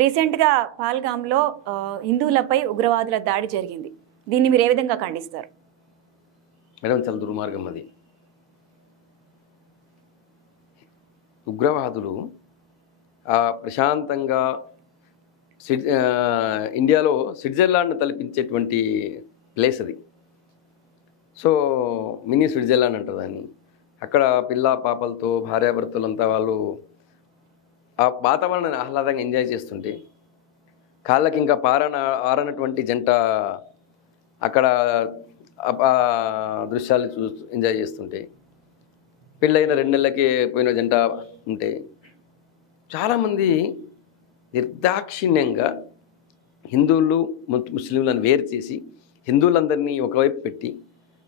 రీసెంట్గా పహల్గామ్లో హిందువులపై ఉగ్రవాదుల దాడి జరిగింది. దీన్ని మీరు ఏ విధంగా ఖండిస్తారు? మేడం, చాలా దుర్మార్గం అది. ఉగ్రవాదులు ప్రశాంతంగా ఇండియాలో స్విట్జర్లాండ్ తలపించేటువంటి ప్లేస్ అది. సో మినీ స్విట్జర్లాండ్ అంటారు దాన్ని. అక్కడ పిల్ల పాపలతో భార్యాభర్తలంతా వాళ్ళు ఆ వాతావరణాన్ని ఆహ్లాదంగా ఎంజాయ్ చేస్తుంటే, కాళ్ళకి ఇంకా ఆరనటువంటి జంట అక్కడ దృశ్యాలు ఎంజాయ్ చేస్తుంటే, పెళ్ళైన 2 నెలలకి పోయిన జంట ఉంటే, చాలామంది నిర్దాక్షిణ్యంగా హిందువులు ముస్లింలను వేరు చేసి హిందువులందరినీ ఒకవైపు పెట్టి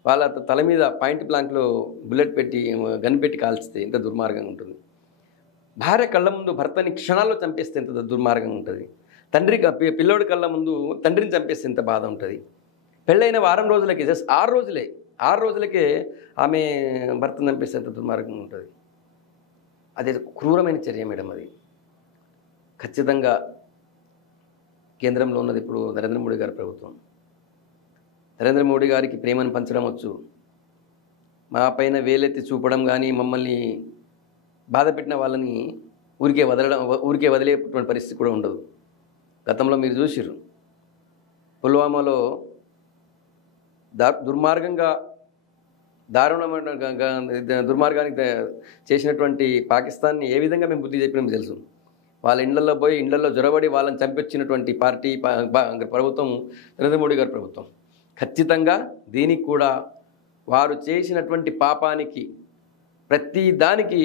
వాళ్ళ తల మీద పాయింట్ బ్లాంక్లో బుల్లెట్ పెట్టి గన్ పెట్టి కాల్చితే ఎంత దుర్మార్గంగా ఉంటుంది. భార్య కళ్ళ ముందు భర్తని క్షణాల్లో చంపేస్తే ఎంత దుర్మార్గంగా ఉంటుంది. పిల్లోడి కళ్ళ ముందు తండ్రిని చంపేస్తే ఎంత బాధ ఉంటుంది. పెళ్ళైన వారం రోజులకి జస్ట్ 6 రోజులకే ఆమె భర్తను చంపేస్తే ఎంత దుర్మార్గంగా ఉంటుంది. అది క్రూరమైన చర్య మేడం. అది ఖచ్చితంగా కేంద్రంలో ఉన్నది ఇప్పుడు నరేంద్ర మోడీ గారి ప్రభుత్వం. నరేంద్ర మోడీ గారికి ప్రేమను పంచడం వచ్చు, మా పైన వేలెత్తి చూపడం కానీ, మమ్మల్ని బాధ పెట్టిన వాళ్ళని ఊరికే వదిలేటువంటి పరిస్థితి కూడా ఉండదు. గతంలో మీరు చూసిర్రు, పుల్వామాలో దుర్మార్గానికి చేసినటువంటి పాకిస్తాన్ని ఏ విధంగా మేము బుద్ధి చెప్పినా మీకు తెలుసు. వాళ్ళ ఇళ్లలో పోయి ఇళ్లలో జొరబడి వాళ్ళని చంపొచ్చినటువంటి పార్టీ ప్రభుత్వం నరేంద్ర మోడీ గారి ప్రభుత్వం. ఖచ్చితంగా దీనికి కూడా వారు చేసినటువంటి పాపానికి ప్రతి దానికి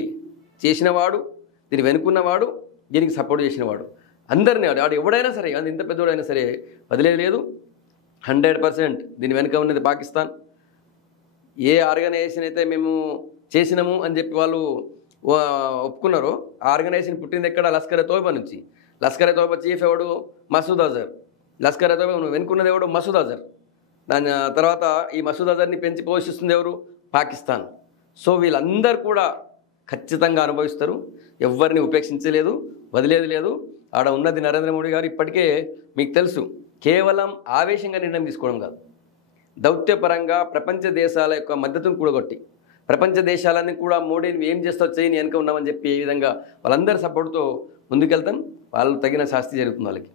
చేసినవాడు, దీన్ని వెనుకున్నవాడు, దీనికి సపోర్ట్ చేసినవాడు, అందరినీ వాడు ఎవడైనా సరే, అది ఎంత పెద్దవాడైనా సరే వదిలేదు. 100% దీని వెనుక ఉన్నది పాకిస్తాన్. ఏ ఆర్గనైజేషన్ అయితే మేము చేసినాము అని చెప్పి వాళ్ళు ఒప్పుకున్నారో, ఆ ఆర్గనైజేషన్ పుట్టింది ఎక్కడ? లష్కర్-ఏ-తోయిబా నుంచి. లష్కర్-ఏ-తోయిబా చీఫ్ ఎవడు? మసూద్ అజర్. లష్కర్-ఏ-తోయిబా వెనుకున్నది ఎవడు? మసూద్ అజర్. దాని తర్వాత ఈ మసూద్ అజర్ని పెంచి పోషిస్తుంది ఎవరు? పాకిస్తాన్. సో వీళ్ళందరూ కూడా ఖచ్చితంగా అనుభవిస్తారు. ఎవరిని ఉపేక్షించలేదు, వదిలేదు లేదు. ఆడ ఉన్నది నరేంద్ర మోడీ గారు. ఇప్పటికే మీకు తెలుసు, కేవలం ఆవేశంగా నిర్ణయం తీసుకోవడం కాదు, దౌత్యపరంగా ప్రపంచ దేశాల యొక్క మద్దతును కూడగొట్టి, ప్రపంచ దేశాలన్నీ కూడా మోడీని ఏం చేస్తావు చేయని వెనుక ఉన్నామని చెప్పి ఏ విధంగా వాళ్ళందరి సపోర్టుతో ముందుకెళ్తాం. వాళ్ళు తగిన శాస్తి జరుగుతుంది వాళ్ళకి.